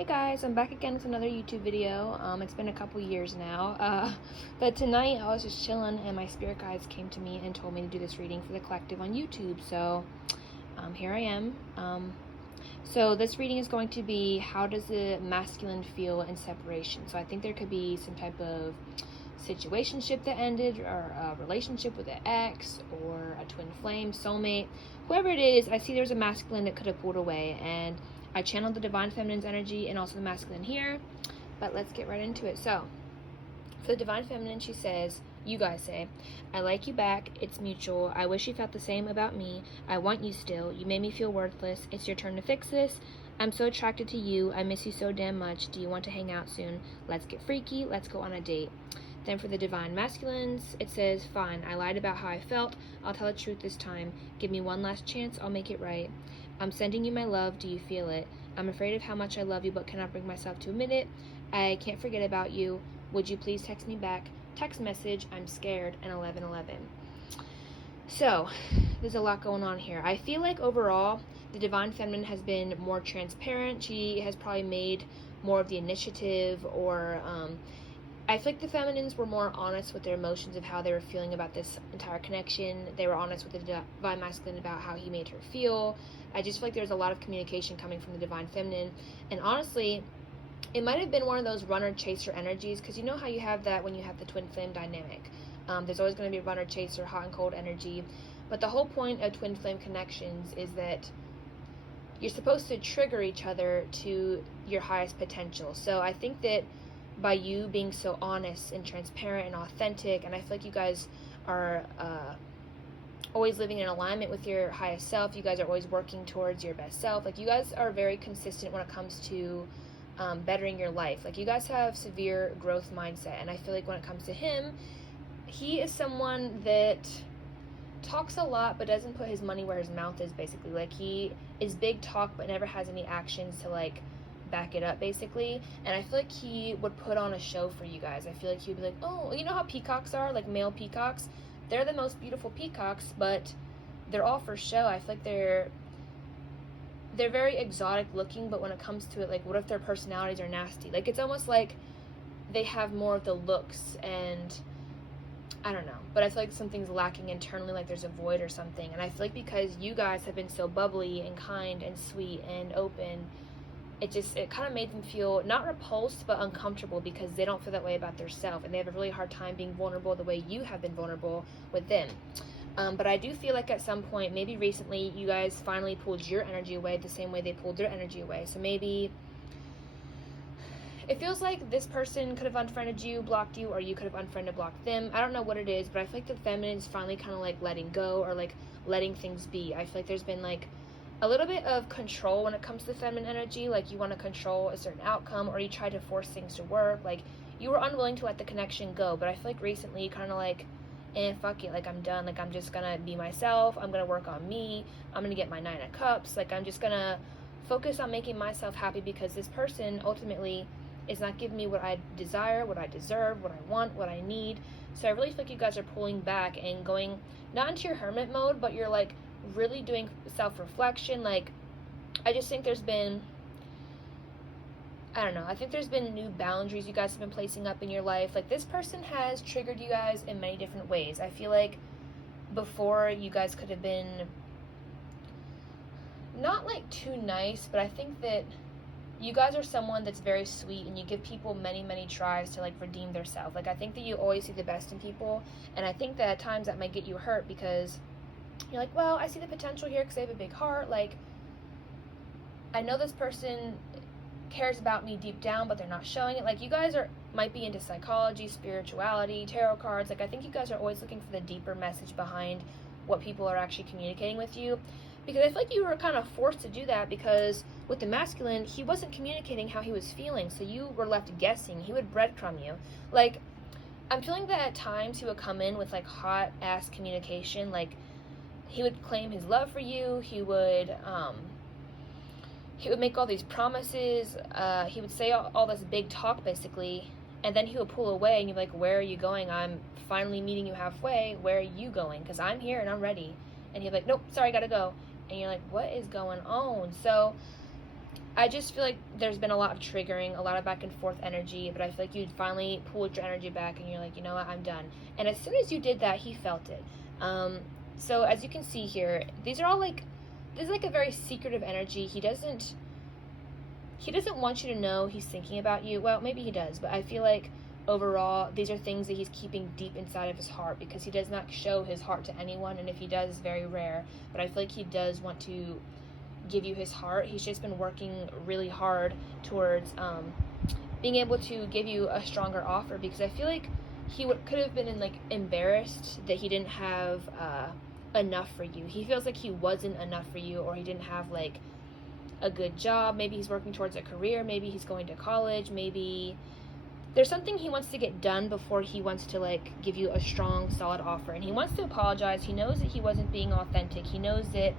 Hey guys, I'm back again with another YouTube video. It's been a couple years now, but tonight I was just chilling and my spirit guides came to me and told me to do this reading for the collective on YouTube. So here I am. So this reading is going to be, how does the masculine feel in separation? So I think there could be some type of situationship that ended, or a relationship with an ex, or a twin flame, soulmate, whoever it is. I see there's a masculine that could have pulled away, and I channeled the divine feminine's energy and also the masculine here, but let's get right into it. So for the divine feminine, she says, you guys say, I like you back, it's mutual, I wish you felt the same about me, I want you still, you made me feel worthless, it's your turn to fix this, I'm so attracted to you, I miss you so damn much, do you want to hang out soon, let's get freaky, let's go on a date. Then for the divine masculines, it says, fine, I lied about how I felt, I'll tell the truth this time, give me one last chance, I'll make it right. I'm sending you my love, do you feel it? I'm afraid of how much I love you but cannot bring myself to admit it. I can't forget about you. Would you please text me back? Text message, I'm scared, and 1111. So, there's a lot going on here. I feel like overall, the divine feminine has been more transparent. She has probably made more of the initiative, or I feel like the feminines were more honest with their emotions of how they were feeling about this entire connection. They were honest with the divine masculine about how he made her feel. I just feel like there's a lot of communication coming from the divine feminine. And honestly, it might have been one of those runner-chaser energies, because you know how you have that when you have the twin flame dynamic. There's always going to be runner-chaser, hot and cold energy. But the whole point of twin flame connections is that you're supposed to trigger each other to your highest potential. So I think that by you being so honest and transparent and authentic, and I feel like you guys are always living in alignment with your highest self, you guys are always working towards your best self, like you guys are very consistent when it comes to bettering your life. Like you guys have severe growth mindset, and I feel like when it comes to him, he is someone that talks a lot but doesn't put his money where his mouth is, basically. Like he is big talk but never has any actions to like back it up, basically. And I feel like he would put on a show for you guys. I feel like he'd be like, oh, you know how peacocks are, like male peacocks? They're the most beautiful peacocks, but they're all for show. I feel like they're very exotic looking, but when it comes to it, like, what if their personalities are nasty? Like, it's almost like they have more of the looks, and I don't know, but I feel like something's lacking internally, like there's a void or something. And I feel like because you guys have been so bubbly and kind and sweet and open, it kind of made them feel not repulsed but uncomfortable, because they don't feel that way about themselves, and they have a really hard time being vulnerable the way you have been vulnerable with them. But I do feel like at some point, maybe recently, you guys finally pulled your energy away the same way they pulled their energy away. So maybe it feels like this person could have unfriended you, blocked you, or you could have unfriended, blocked them. I don't know what it is, but I feel like the feminine is finally kind of like letting go, or like letting things be. I feel like there's been like a little bit of control when it comes to the feminine energy. Like you want to control a certain outcome, or you try to force things to work. Like you were unwilling to let the connection go, but I feel like recently you kind of like, fuck it, like I'm done, like I'm just gonna be myself, I'm gonna work on me, I'm gonna get my 9 of cups, like I'm just gonna focus on making myself happy, because this person ultimately is not giving me what I desire, what I deserve, what I want, what I need. So I really feel like you guys are pulling back and going not into your hermit mode, but you're like really doing self-reflection. Like I just think there's been, I don't know, I think there's been new boundaries you guys have been placing up in your life. Like this person has triggered you guys in many different ways. I feel like before you guys could have been not like too nice, but I think that you guys are someone that's very sweet, and you give people many, many tries to like redeem themselves. Like I think that you always see the best in people, and I think that at times that might get you hurt, because you're like, well, I see the potential here because they have a big heart. Like I know this person cares about me deep down, but they're not showing it. Like you guys might be into psychology, spirituality, tarot cards. Like I think you guys are always looking for the deeper message behind what people are actually communicating with you, because I feel like you were kind of forced to do that, because with the masculine, he wasn't communicating how he was feeling, so you were left guessing. He would breadcrumb you. Like I'm feeling that at times he would come in with like hot ass communication. Like he would claim his love for you, he would make all these promises, he would say all this big talk, basically, and then he would pull away, and you're like, where are you going? I'm finally meeting you halfway, where are you going? Because I'm here and I'm ready. And he'd be like, nope, sorry, gotta go. And you're like, what is going on? So I just feel like there's been a lot of triggering, a lot of back and forth energy, but I feel like you finally pulled your energy back and you're like, you know what, I'm done. And as soon as you did that, he felt it. So as you can see here, these are all like, this is like a very secretive energy. He doesn't want you to know he's thinking about you. Well, maybe he does, but I feel like overall, these are things that he's keeping deep inside of his heart, because he does not show his heart to anyone, and if he does, it's very rare. But I feel like he does want to give you his heart. He's just been working really hard towards being able to give you a stronger offer, because I feel like he could have been embarrassed that he didn't have enough for you. He feels like he wasn't enough for you, or he didn't have like a good job. Maybe he's working towards a career, maybe he's going to college, maybe there's something he wants to get done before he wants to like give you a strong, solid offer. And he wants to apologize. He knows that he wasn't being authentic. He knows that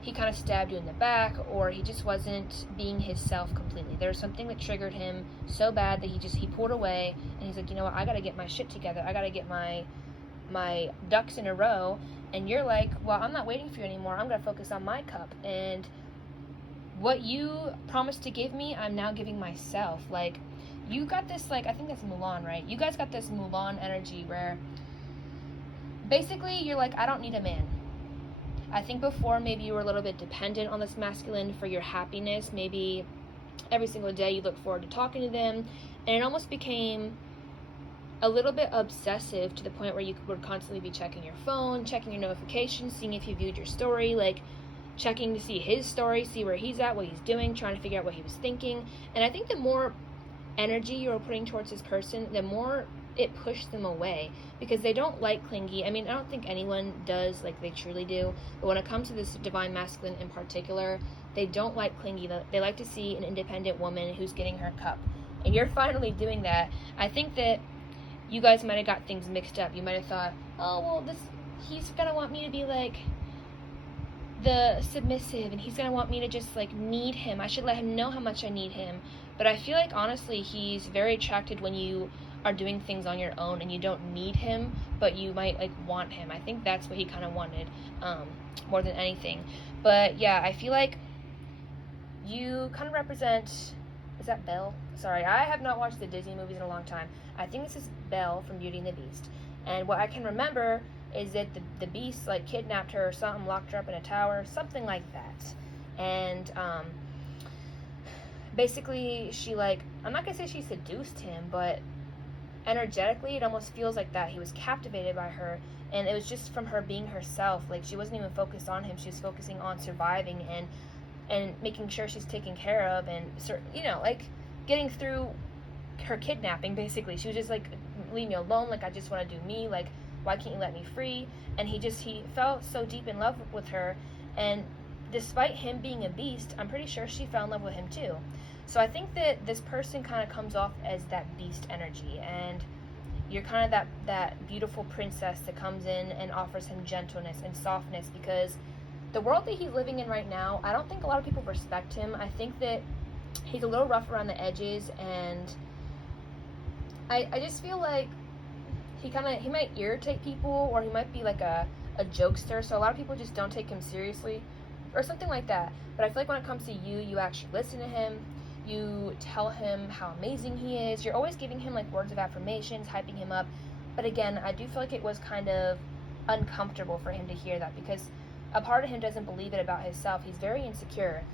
he kind of stabbed you in the back, or he just wasn't being himself completely. There was something that triggered him so bad that he pulled away, and he's like, you know what, I gotta get my shit together. I gotta get my ducks in a row. And you're like, well, I'm not waiting for you anymore. I'm gonna focus on my cup. And what you promised to give me, I'm now giving myself. Like, you got this, like, I think that's Mulan, right? You guys got this Mulan energy where basically you're like, I don't need a man. I think before maybe you were a little bit dependent on this masculine for your happiness. Maybe every single day you look forward to talking to them, and it almost became a little bit obsessive to the point where you would constantly be checking your phone, checking your notifications, seeing if he viewed your story, like checking to see his story, see where he's at, what he's doing, trying to figure out what he was thinking. And I think the more energy you're putting towards this person, the more it pushed them away, because they don't like clingy. I mean, I don't think anyone does, like they truly do, but when it comes to this divine masculine in particular, they don't like clingy. They like to see an independent woman who's getting her cup, and you're finally doing that. I think that you guys might have got things mixed up. You might have thought, oh, well, he's gonna want me to be like the submissive, and he's gonna want me to just like need him. I should let him know how much I need him. But I feel like honestly, he's very attracted when you are doing things on your own and you don't need him, but you might like want him. I think that's what he kind of wanted, more than anything. But yeah, I feel like you kind of represent, is that Belle? Sorry, I have not watched the Disney movies in a long time. I think this is Belle from Beauty and the Beast. And what I can remember is that the Beast like kidnapped her or something, locked her up in a tower, something like that. And basically she like, I'm not gonna say she seduced him, but energetically it almost feels like that. He was captivated by her, and it was just from her being herself. Like, she wasn't even focused on him. She was focusing on surviving and making sure she's taken care of, and you know, like getting through her kidnapping. Basically, she was just like, leave me alone, like I just want to do me, like why can't you let me free? And he fell so deep in love with her, and despite him being a beast, I'm pretty sure she fell in love with him too. So I think that this person kind of comes off as that beast energy, and you're kind of that beautiful princess that comes in and offers him gentleness and softness, because the world that he's living in right now, I don't think a lot of people respect him. I think that he's a little rough around the edges, and I just feel like he might irritate people, or he might be like a jokester, so a lot of people just don't take him seriously or something like that. But I feel like when it comes to you, you actually listen to him, you tell him how amazing he is, you're always giving him like words of affirmations, hyping him up. But again, I do feel like it was kind of uncomfortable for him to hear that, because a part of him doesn't believe it about himself. He's very insecure.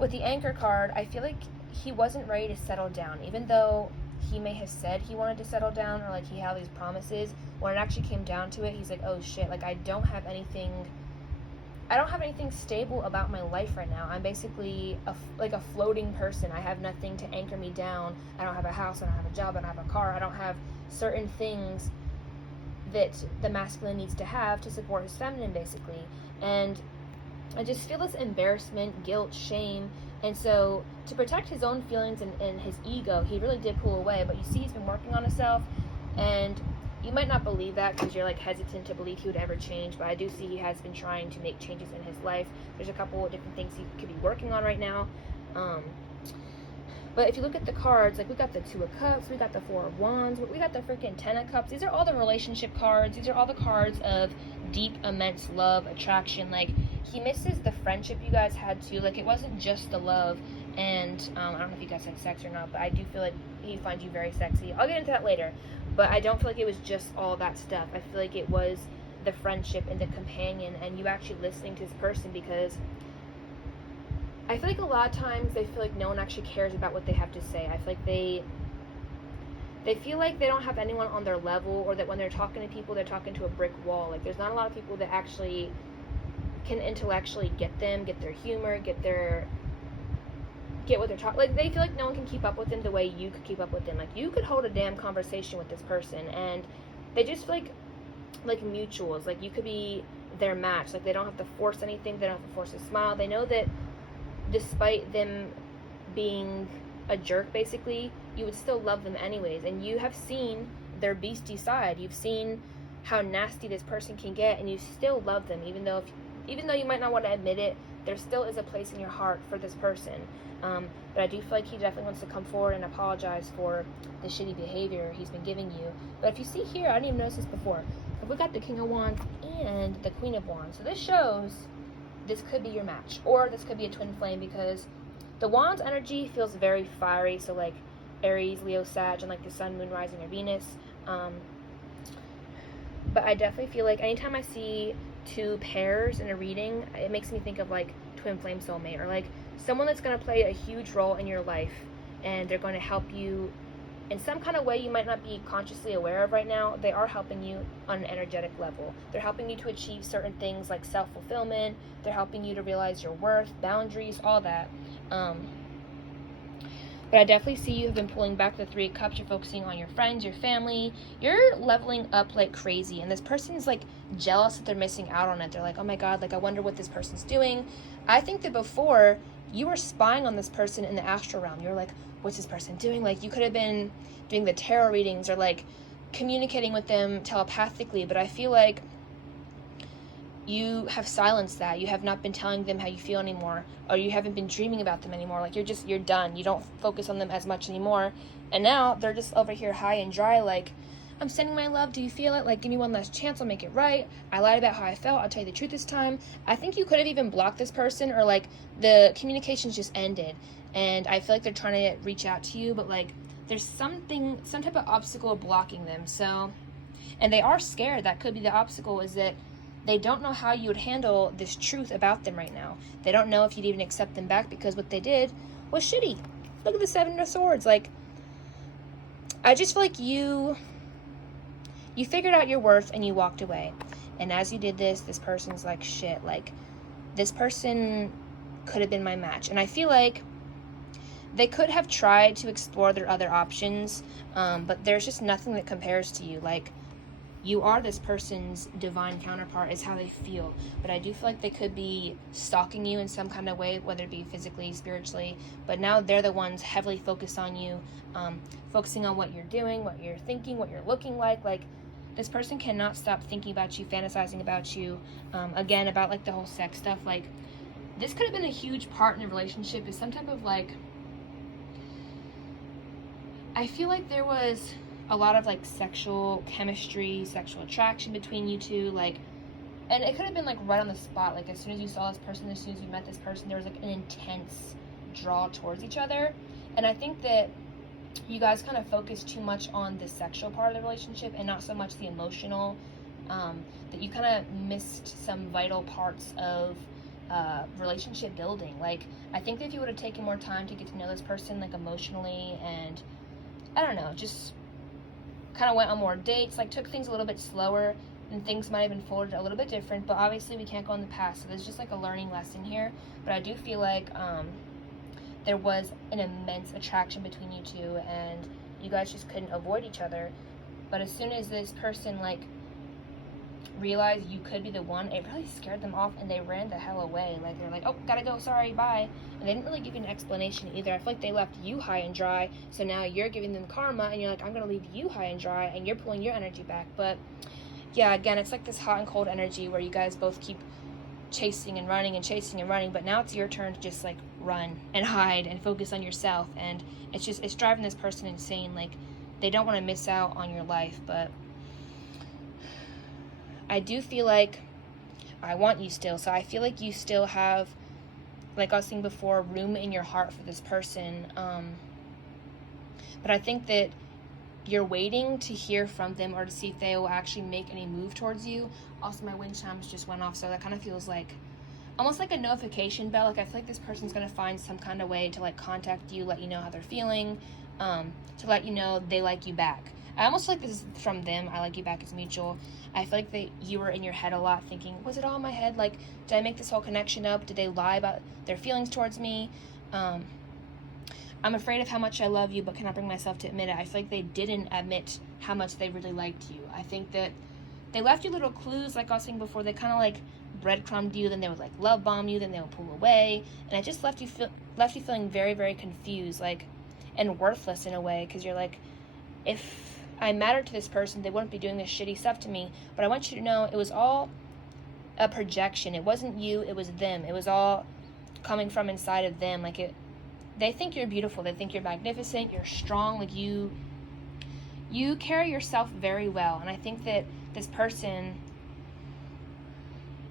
With the Anchor card, I feel like he wasn't ready to settle down, even though he may have said he wanted to settle down, or like he had these promises. When it actually came down to it, he's like, oh shit, like I don't have anything stable about my life right now. I'm basically a floating person. I have nothing to anchor me down. I don't have a house, I don't have a job, I don't have a car, I don't have certain things that the masculine needs to have to support his feminine, basically. And I just feel this embarrassment, guilt, shame. And so to protect his own feelings and his ego, he really did pull away. But you see, he's been working on himself, and you might not believe that because you're like hesitant to believe he would ever change, but I do see he has been trying to make changes in his life. There's a couple of different things he could be working on right now. But if you look at the cards, like we got the Two of Cups, we got the Four of Wands, we got the freaking Ten of Cups. These are all the relationship cards. These are all the cards of deep, immense love, attraction. Like, he misses the friendship you guys had too. Like, it wasn't just the love, and I don't know if you guys had sex or not, but I do feel like he finds you very sexy. I'll get into that later, but I don't feel like it was just all that stuff. I feel like it was the friendship and the companion and you actually listening to this person, because I feel like a lot of times they feel like no one actually cares about what they have to say. I feel like they feel like they don't have anyone on their level, or that when they're talking to people, they're talking to a brick wall. Like, there's not a lot of people that actually can intellectually get them, get their humor, get what they're talking. Like, they feel like no one can keep up with them the way you could keep up with them. Like, you could hold a damn conversation with this person, and they just feel like mutuals. Like, you could be their match. Like, they don't have to force anything. They don't have to force a smile. They know that despite them being a jerk, basically, you would still love them anyways. And you have seen their beastie side. You've seen how nasty this person can get, and you still love them, even though you might not want to admit it. There still is a place in your heart for this person. But I do feel like he definitely wants to come forward and apologize for the shitty behavior he's been giving you. But if you see here, I didn't even notice this before, we got the King of Wands and the Queen of Wands. So this shows this could be your match, or this could be a twin flame, because the Wands energy feels very fiery. So like Aries, Leo, Sag, and like the Sun, Moon, Rising, or Venus. But I definitely feel like anytime I see two pairs in a reading, it makes me think of like twin flame soulmate, or like someone that's going to play a huge role in your life, and they're going to help you in some kind of way you might not be consciously aware of right now. They are helping you on an energetic level. They're helping you to achieve certain things like self-fulfillment. They're helping you to realize your worth, boundaries, all that. But I definitely see you have been pulling back the Three of Cups. You're focusing on your friends, your family. You're leveling up like crazy. And this person's like jealous that they're missing out on it. They're like, oh my God, like I wonder what this person's doing. I think that before, you were spying on this person in the astral realm. You were like, what's this person doing? Like, you could have been doing the tarot readings or like communicating with them telepathically. But I feel like you have silenced that. You have not been telling them how you feel anymore, or you haven't been dreaming about them anymore. Like, you're done. You don't focus on them as much anymore. And now they're just over here high and dry, like, I'm sending my love. Do you feel it? Like, give me one last chance. I'll make it right. I lied about how I felt. I'll tell you the truth this time. I think you could have even blocked this person, or like the communications just ended. And I feel like they're trying to reach out to you, but like there's some type of obstacle blocking them. So, and they are scared. That could be the obstacle, is that they don't know how you would handle this truth about them right now. They don't know if you'd even accept them back, because what they did was shitty. Look at the Seven of Swords. Like, I just feel like you figured out your worth and you walked away. And as you did this person's like, shit, like, this person could have been my match. And I feel like they could have tried to explore their other options, but there's just nothing that compares to you. Like, you are this person's divine counterpart, is how they feel. But I do feel like they could be stalking you in some kind of way, whether it be physically, spiritually. But now they're the ones heavily focused on you, focusing on what you're doing, what you're thinking, what you're looking like. Like, this person cannot stop thinking about you, fantasizing about you, again, about like the whole sex stuff. Like, this could have been a huge part in the relationship, is some type of like, I feel like there was a lot of like sexual chemistry, sexual attraction between you two, like, and it could have been like right on the spot. Like, as soon as you saw this person, as soon as you met this person, there was like an intense draw towards each other. And I think that you guys kind of focused too much on the sexual part of the relationship and not so much the emotional, that you kind of missed some vital parts of relationship building. Like, I think that if you would have taken more time to get to know this person, like, emotionally, and I don't know, just kind of went on more dates, like took things a little bit slower, and things might have been folded a little bit different. But obviously we can't go in the past, so there's just like a learning lesson here. But I do feel like there was an immense attraction between you two, and you guys just couldn't avoid each other. But as soon as this person like realized you could be the one, it really scared them off, and they ran the hell away. Like, they're like, oh, gotta go, sorry, bye. And they didn't really give you an explanation either. I feel like they left you high and dry, so now you're giving them karma, and you're like, I'm gonna leave you high and dry, and you're pulling your energy back. But yeah, again, it's like this hot and cold energy where you guys both keep chasing and running, but now it's your turn to just like run and hide and focus on yourself. And it's driving this person insane. Like, they don't want to miss out on your life. But I do feel like I want you still. So I feel like you still have, like I was saying before, room in your heart for this person. But I think that you're waiting to hear from them or to see if they will actually make any move towards you. Also, my wind chimes just went off, so that kind of feels like almost like a notification bell. Like I feel like this person's gonna find some kind of way to like contact you, let you know how they're feeling, to let you know they like you back. I almost feel like this is from them. I like you back is mutual. I feel like you were in your head a lot thinking, was it all in my head? Like, did I make this whole connection up? Did they lie about their feelings towards me? I'm afraid of how much I love you, but cannot bring myself to admit it. I feel like they didn't admit how much they really liked you. I think that they left you little clues, like I was saying before. They kind of like breadcrumbed you, then they would like love bomb you, then they would pull away, and it just left you feeling very, very confused, like, and worthless in a way, because you're like, if I mattered to this person, they wouldn't be doing this shitty stuff to me. But I want you to know it was all a projection. It wasn't you, it was them. It was all coming from inside of them. Like, they think you're beautiful, they think you're magnificent, you're strong, like you carry yourself very well. And I think that this person,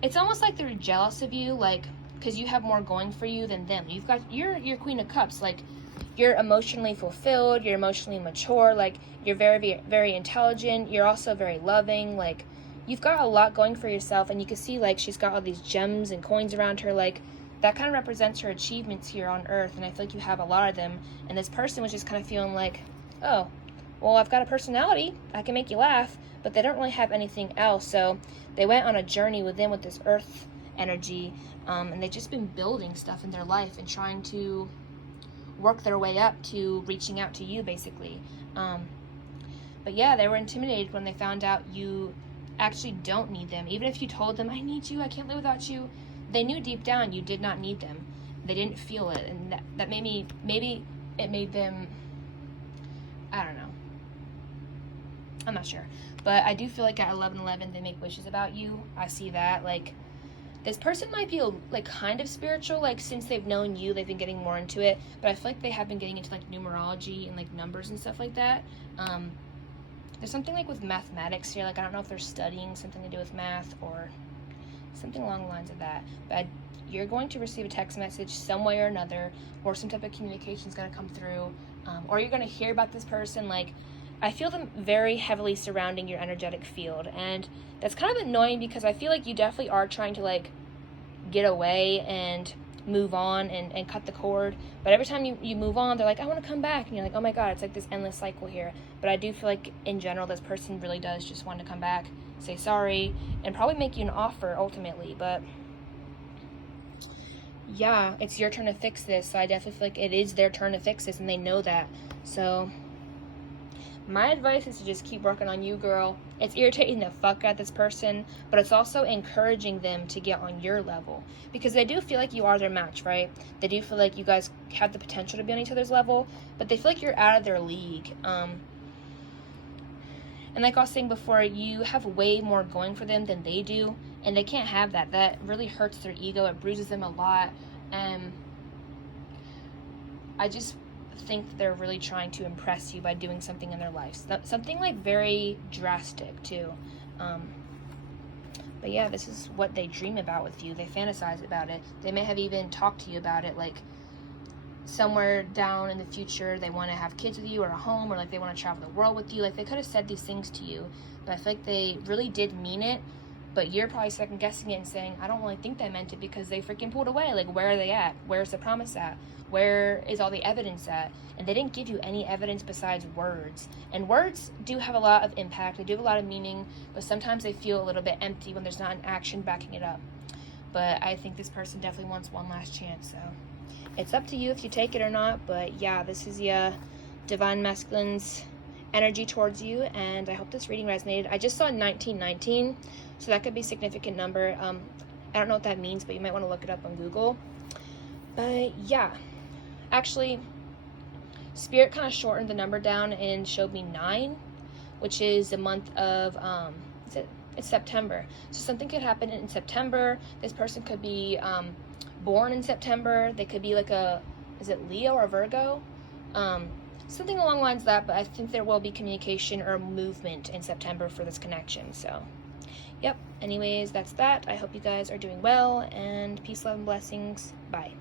it's almost like they're jealous of you, like, because you have more going for you than them. You're Queen of Cups, like, you're emotionally fulfilled, you're emotionally mature, like, you're very, very intelligent, you're also very loving, like, you've got a lot going for yourself. And you can see, like, she's got all these gems and coins around her, like, that kind of represents her achievements here on earth. And I feel like you have a lot of them. And this person was just kind of feeling like, oh, well, I've got a personality, I can make you laugh, but they don't really have anything else. So they went on a journey with this earth energy, and they've just been building stuff in their life and trying to work their way up to reaching out to you, basically. But yeah, they were intimidated when they found out you actually don't need them. Even if you told them, I need you, I can't live without you, they knew deep down you did not need them. They didn't feel it, and that maybe it made them, I don't know, I'm not sure. But I do feel like at 11:11 they make wishes about you. I see that. Like, this person might be like kind of spiritual, like, since they've known you, they've been getting more into it. But I feel like they have been getting into like numerology and like numbers and stuff like that. There's something like with mathematics here. Like, I don't know if they're studying something to do with math or something along the lines of that. But you're going to receive a text message some way or another, or some type of communication is going to come through, or you're going to hear about this person. Like, I feel them very heavily surrounding your energetic field, and that's kind of annoying because I feel like you definitely are trying to like get away and move on and cut the cord. But every time you move on, they're like, I want to come back, and you're like, oh my god, it's like this endless cycle here. But I do feel like in general this person really does just want to come back, say sorry, and probably make you an offer ultimately. But yeah, it's your turn to fix this. So I definitely feel like it is their turn to fix this, and they know that. So my advice is to just keep working on you, girl. It's irritating the fuck out of this person, but it's also encouraging them to get on your level, because they do feel like you are their match, right? They do feel like you guys have the potential to be on each other's level, but they feel like you're out of their league. And like I was saying before, you have way more going for them than they do, and they can't have that. That really hurts their ego. It bruises them a lot. And I just think they're really trying to impress you by doing something in their lives. Something like very drastic too. But yeah, this is what they dream about with you. They fantasize about it. They may have even talked to you about it, like somewhere down in the future they want to have kids with you, or a home, or like they want to travel the world with you. Like, they could have said these things to you, but I feel like they really did mean it. But you're probably second guessing it and saying, I don't really think they meant it, because they freaking pulled away. Like, where are they at? Where's the promise at? Where is all the evidence at? And they didn't give you any evidence besides words. And words do have a lot of impact. They do have a lot of meaning, but sometimes they feel a little bit empty when there's not an action backing it up. But I think this person definitely wants one last chance. So it's up to you if you take it or not. But yeah, this is your Divine Masculine's energy towards you, and I hope this reading resonated. I just saw 1919, so that could be a significant number. I don't know what that means, but you might want to look it up on Google. But yeah, actually, Spirit kind of shortened the number down and showed me 9, which is the month of it's September. So something could happen in September. This person could be born in September. They could be like is it Leo or Virgo? Something along the lines of that, but I think there will be communication or movement in September for this connection. So Yep, anyways, that's that. I hope you guys are doing well, and peace, love, and blessings. Bye.